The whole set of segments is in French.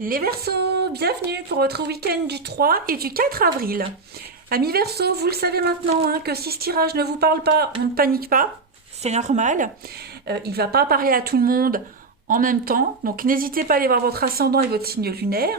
Les Verseaux, bienvenue pour votre week-end du 3 et du 4 avril. Amis Verseaux, vous le savez maintenant que si ce tirage ne vous parle pas, on ne panique pas, c'est normal. Il ne va pas parler à tout le monde en même temps, donc n'hésitez pas à aller voir votre ascendant et votre signe lunaire.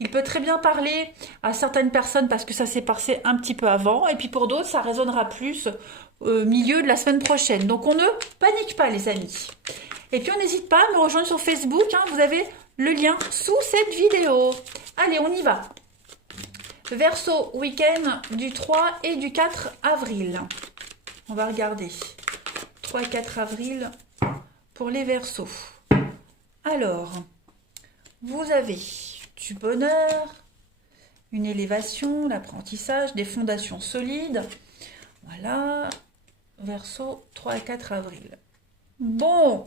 Il peut très bien parler à certaines personnes parce que ça s'est passé un petit peu avant, et puis pour d'autres, ça résonnera plus au milieu de la semaine prochaine. Donc on ne panique pas les amis. Et puis on n'hésite pas à me rejoindre sur Facebook, vous avez le lien sous cette vidéo. Allez, on y va. Verseau, week-end du 3 et du 4 avril. On va regarder. 3 et 4 avril pour les Verseaux. Alors, vous avez du bonheur, une élévation, l'apprentissage, des fondations solides. Voilà, Verseau, 3 et 4 avril. Bon,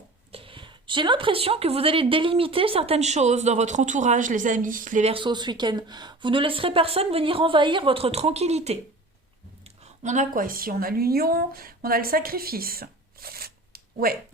j'ai l'impression que vous allez délimiter certaines choses dans votre entourage, les amis, les Verseaux ce week-end. Vous ne laisserez personne venir envahir votre tranquillité. On a quoi ici? On a l'union, on a le sacrifice. Ouais.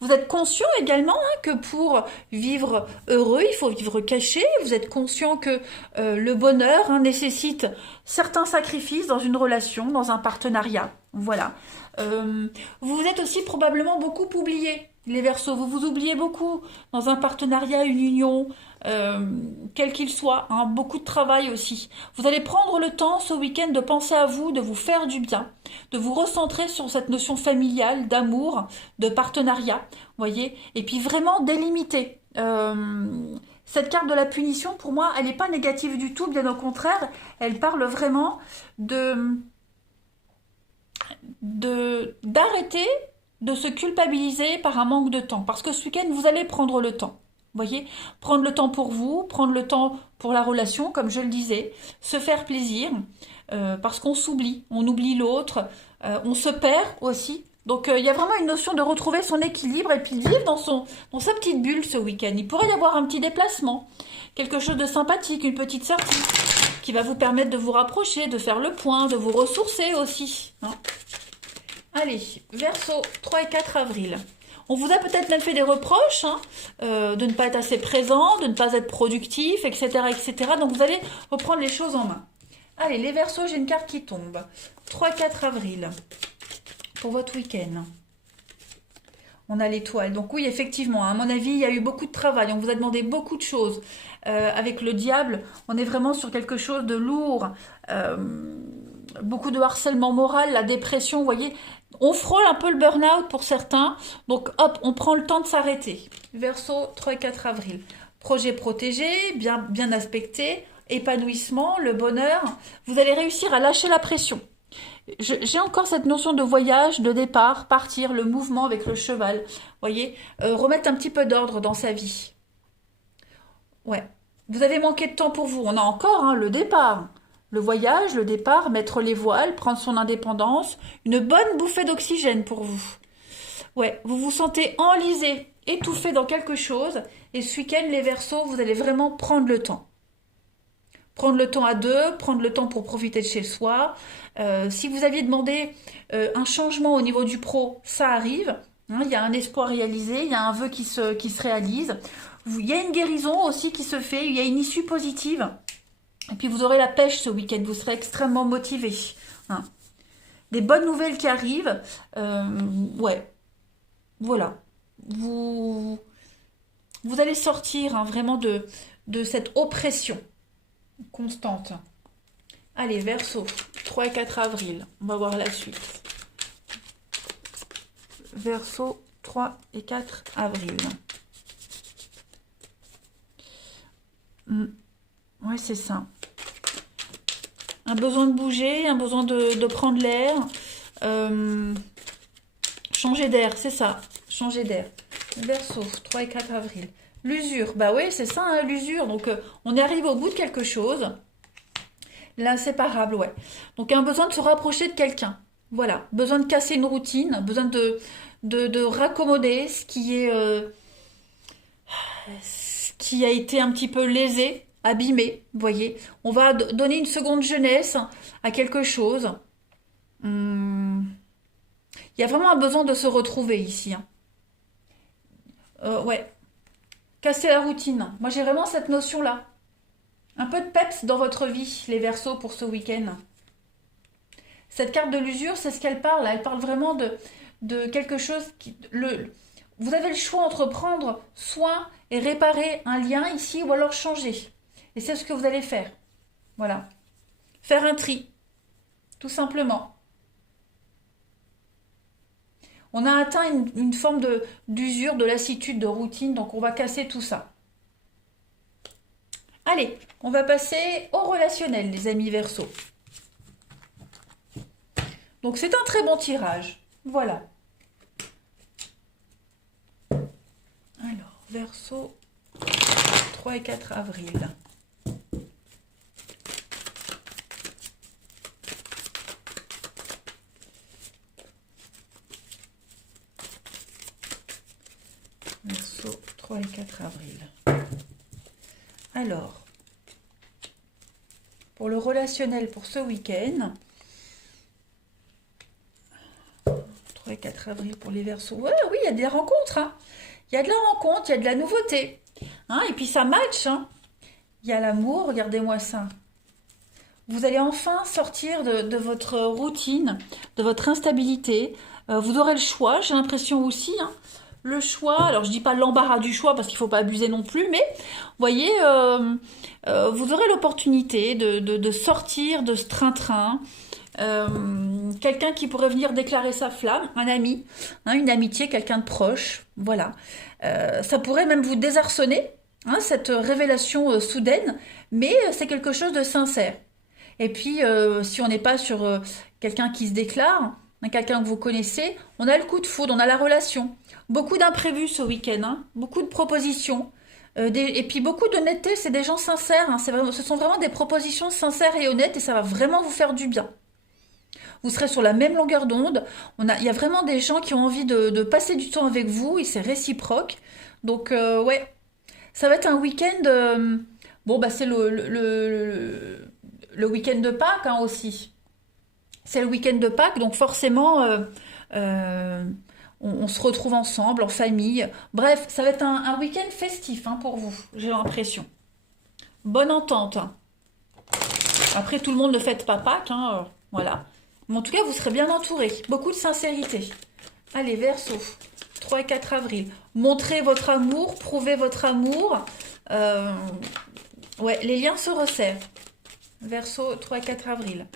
Vous êtes conscient également que pour vivre heureux, il faut vivre caché. Vous êtes conscient que le bonheur nécessite certains sacrifices dans une relation, dans un partenariat. Voilà. Vous vous êtes aussi probablement beaucoup oublié, les Verseaux. Vous vous oubliez beaucoup dans un partenariat, une union, quel qu'il soit. Beaucoup de travail aussi. Vous allez prendre le temps ce week-end de penser à vous, de vous faire du bien, de vous recentrer sur cette notion familiale, d'amour, de partenariat, voyez, et puis vraiment délimiter. Cette carte de la punition, pour moi, elle n'est pas négative du tout, bien au contraire, elle parle vraiment d'arrêter de se culpabiliser par un manque de temps, parce que ce week-end, vous allez prendre le temps. Voyez, prendre le temps pour vous, prendre le temps pour la relation, comme je le disais, se faire plaisir, parce qu'on s'oublie, on oublie l'autre, on se perd aussi. Donc il y a vraiment une notion de retrouver son équilibre et puis de vivre dans sa petite bulle ce week-end. Il pourrait y avoir un petit déplacement, quelque chose de sympathique, une petite sortie qui va vous permettre de vous rapprocher, de faire le point, de vous ressourcer aussi. Allez, Verseau, 3 et 4 avril. On vous a peut-être même fait des reproches de ne pas être assez présent, de ne pas être productif, etc., etc. Donc vous allez reprendre les choses en main. Allez, les Verseaux, j'ai une carte qui tombe. 3-4 avril pour votre week-end. On a l'étoile. Donc oui, effectivement, à mon avis, il y a eu beaucoup de travail. On vous a demandé beaucoup de choses. Avec le diable, on est vraiment sur quelque chose de lourd. Beaucoup de harcèlement moral, la dépression, vous voyez. On frôle un peu le burn-out pour certains. Donc hop, on prend le temps de s'arrêter. Verseau, 3 et 4 avril. Projet protégé, bien aspecté, épanouissement, le bonheur. Vous allez réussir à lâcher la pression. J'ai encore cette notion de voyage, de départ, partir, le mouvement avec le cheval. Voyez, remettre un petit peu d'ordre dans sa vie. Ouais. Vous avez manqué de temps pour vous. On a encore le départ. Le voyage, le départ, mettre les voiles, prendre son indépendance. Une bonne bouffée d'oxygène pour vous. Ouais, vous vous sentez enlisé, étouffé dans quelque chose. Et ce week-end, les Verseaux, vous allez vraiment prendre le temps. Prendre le temps à deux, prendre le temps pour profiter de chez soi. Si vous aviez demandé un changement au niveau du pro, ça arrive. Il y a un espoir réalisé, il y a un vœu qui se réalise. Il y a une guérison aussi qui se fait, il y a une issue positive. Et puis vous aurez la pêche ce week-end, vous serez extrêmement motivé. Des bonnes nouvelles qui arrivent. Ouais, voilà. Vous allez sortir vraiment de cette oppression constante. Allez, Verseau, 3 et 4 avril. On va voir la suite. Verseau, 3 et 4 avril. Ouais, c'est ça. Un besoin de bouger, un besoin de prendre l'air. Changer d'air, c'est ça. Changer d'air. Verseau, 3 et 4 avril. L'usure, bah oui, c'est ça, l'usure. Donc, on est arrivé au bout de quelque chose. L'inséparable, ouais. Donc, un besoin de se rapprocher de quelqu'un. Voilà. Besoin de casser une routine. Besoin de raccommoder ce qui a été un petit peu lésé, abîmé. Vous voyez. On va donner une seconde jeunesse à quelque chose. Il y a vraiment un besoin de se retrouver ici. Ouais. Casser la routine. Moi, j'ai vraiment cette notion-là. Un peu de peps dans votre vie, les Verseaux, pour ce week-end. Cette carte de l'usure, c'est ce qu'elle parle. Elle parle vraiment de quelque chose qui... vous avez le choix entre prendre soin et réparer un lien ici ou alors changer. Et c'est ce que vous allez faire. Voilà. Faire un tri, tout simplement. On a atteint une forme d'usure, de lassitude, de routine, donc on va casser tout ça. Allez, on va passer au relationnel, les amis Verseaux. Donc c'est un très bon tirage. Voilà. Alors, Verseau, 3 et 4 avril. Verseau, 3 et 4 avril. Alors, pour le relationnel pour ce week-end, 3 et 4 avril pour les Verseaux. Ouais, oui, il y a des rencontres. Hein. Il y a de la rencontre, il y a de la nouveauté. Hein, et puis ça match. Hein. Il y a l'amour, regardez-moi ça. Vous allez enfin sortir de votre routine, de votre instabilité. Vous aurez le choix, j'ai l'impression aussi. Hein. Le choix, alors je dis pas l'embarras du choix parce qu'il ne faut pas abuser non plus, mais vous voyez, vous aurez l'opportunité de sortir de ce train-train. Quelqu'un qui pourrait venir déclarer sa flamme, un ami, hein, une amitié, quelqu'un de proche, voilà. Ça pourrait même vous désarçonner, hein, cette révélation soudaine, mais c'est quelque chose de sincère. Et puis, si on n'est pas sur quelqu'un qui se déclare, hein, quelqu'un que vous connaissez, on a le coup de foudre, on a la relation. Beaucoup d'imprévus ce week-end, hein, beaucoup de propositions. Et puis beaucoup d'honnêteté, c'est des gens sincères, hein, ce sont vraiment des propositions sincères et honnêtes et ça va vraiment vous faire du bien. Vous serez sur la même longueur d'onde. Il y a vraiment des gens qui ont envie de passer du temps avec vous et c'est réciproque. Donc, ouais, ça va être un week-end. Bon, bah, c'est le week-end de Pâques hein, aussi. C'est le week-end de Pâques, donc forcément, on se retrouve ensemble, en famille. Bref, ça va être un week-end festif hein, pour vous, j'ai l'impression. Bonne entente. Hein. Après, tout le monde ne fête pas Pâques, hein, voilà. Mais en tout cas, vous serez bien entouré. Beaucoup de sincérité. Allez, Verseau, 3 et 4 avril. Montrez votre amour, prouvez votre amour. Ouais, les liens se resserrent. Verseau, 3 et 4 avril.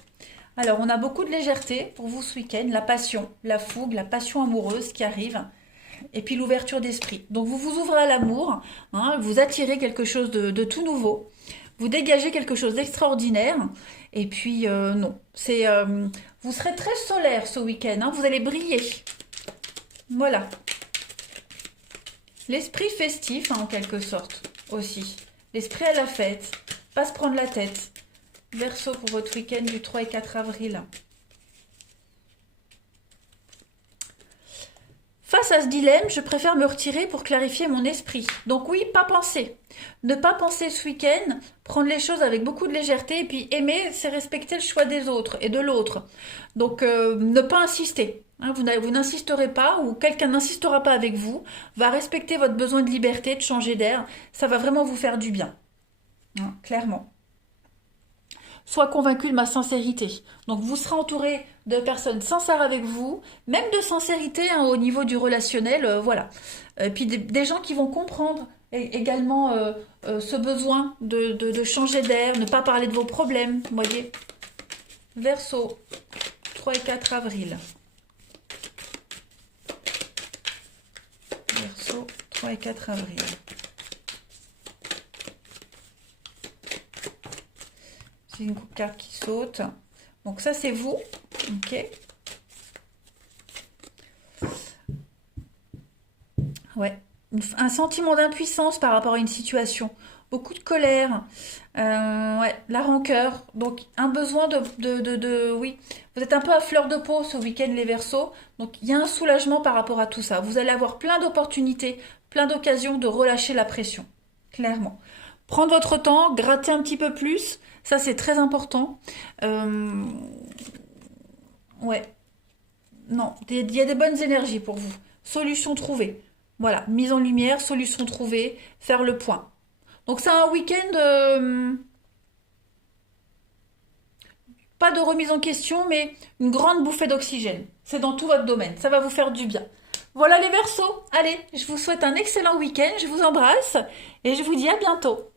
Alors, on a beaucoup de légèreté pour vous ce week-end. La passion, la fougue, la passion amoureuse qui arrive. Et puis l'ouverture d'esprit. Donc, vous vous ouvrez à l'amour. Hein, vous attirez quelque chose de tout nouveau. Vous dégagez quelque chose d'extraordinaire. Et puis, non. Vous serez très solaire ce week-end. Hein, vous allez briller. Voilà. L'esprit festif, hein, en quelque sorte, aussi. L'esprit à la fête. Pas se prendre la tête. Verseau pour votre week-end du 3 et 4 avril. Face à ce dilemme, je préfère me retirer pour clarifier mon esprit. Donc oui, pas penser. Ne pas penser ce week-end, prendre les choses avec beaucoup de légèreté et puis aimer, c'est respecter le choix des autres et de l'autre. Donc ne pas insister. Hein, vous n'insisterez pas ou quelqu'un n'insistera pas avec vous, va respecter votre besoin de liberté, de changer d'air. Ça va vraiment vous faire du bien. Hein, clairement. Sois convaincu de ma sincérité. Donc vous serez entouré de personnes sincères avec vous, même de sincérité hein, au niveau du relationnel, voilà. Puis des gens qui vont comprendre également ce besoin de changer d'air, ne pas parler de vos problèmes, vous voyez. Verseau, 3 et 4 avril. Verseau, 3 et 4 avril. J'ai une carte qui saute. Donc ça, c'est vous. Ok. Ouais. Un sentiment d'impuissance par rapport à une situation. Beaucoup de colère. Ouais, la rancœur. Donc, un besoin oui. Vous êtes un peu à fleur de peau ce week-end, les Verseaux. Donc, il y a un soulagement par rapport à tout ça. Vous allez avoir plein d'opportunités, plein d'occasions de relâcher la pression. Clairement. Prendre votre temps, gratter un petit peu plus. Ça, c'est très important. Ouais. Non, il y a des bonnes énergies pour vous. Solution trouvée. Voilà, mise en lumière, solution trouvée, faire le point. Donc c'est un week-end, pas de remise en question, mais une grande bouffée d'oxygène. C'est dans tout votre domaine, ça va vous faire du bien. Voilà les Verseaux, allez, je vous souhaite un excellent week-end, je vous embrasse et je vous dis à bientôt.